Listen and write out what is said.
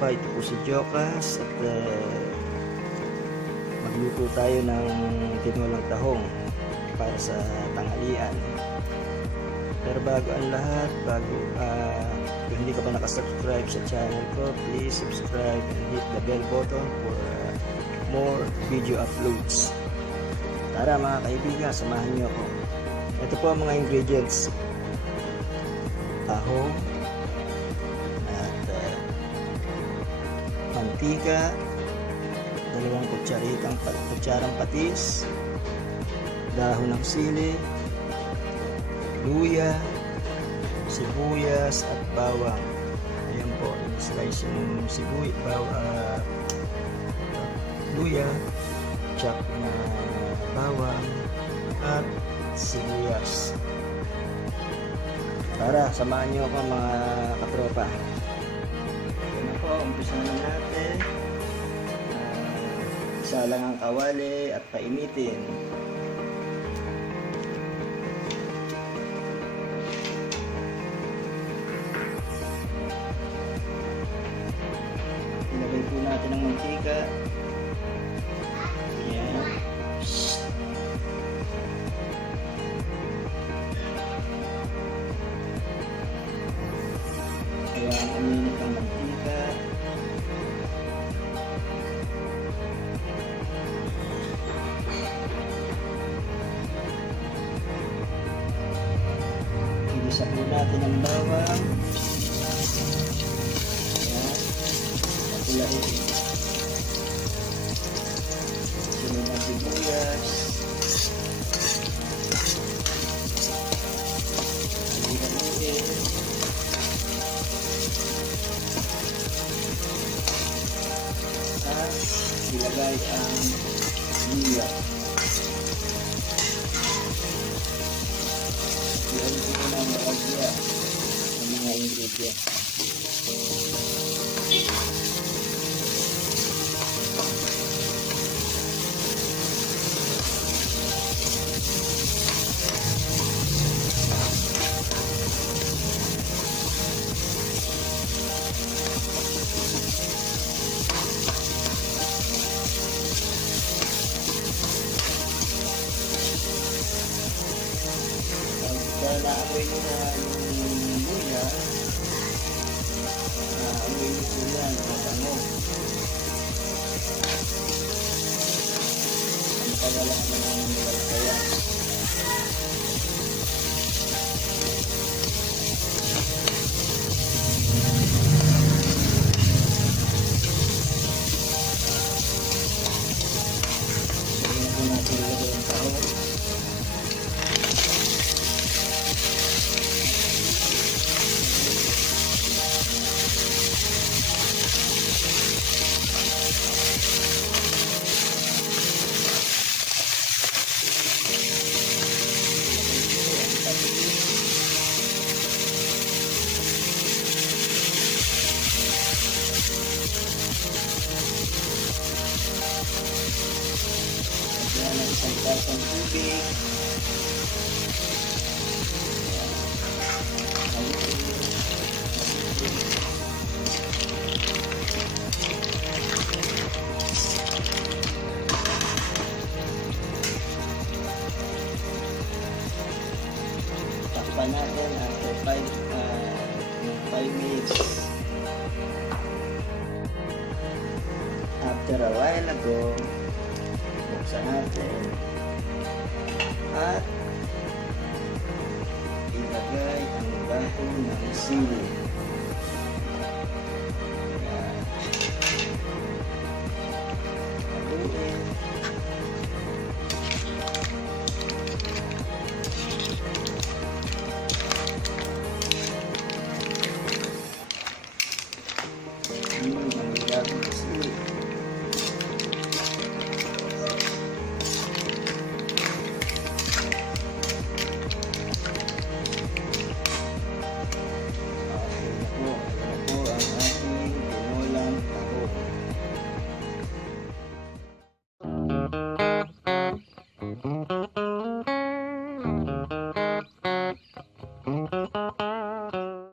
katropa, ito po si Jokas at magluto tayo ng tinolang tahong para sa tanghalian. Pero bago ang lahat, kung hindi ka pa nakasubscribe sa channel ko, please subscribe and hit the bell button for more video uploads. Tara mga kaibigan, samahan niyo ako. Ito po ang mga ingredients: tahong at mantika, 2 kutsarang patis, dahon ng sili, luya, sibuyas at bawang. Ayan po, slice yung luya, chop na bawang at sibuyas. Tara, samahan nyo ako mga katropa. Ito na po, umpisa na natin. Isa lang ang kawali at painitin. Ilagay po natin ang mantika. Ayan. Ayan, uminit ang mantika. Igisa po natin ang bawang. Ayan. Sunod ang sibuyas. Haluin. At ilagay ang luya. Ilagay ko ng bahagya ng mga ingredients. Dahil naamoy nyo na yung luya, naamoy nyo po yan, mabango. Ang kawala naman ng nilagkayan. So, yun po natin ilagay yung tahong. Lagyan ng isang tasang tubig. Takpan natin after 5 minutes. After a while ago, buksan natin at ilagay ang dahon ng sili.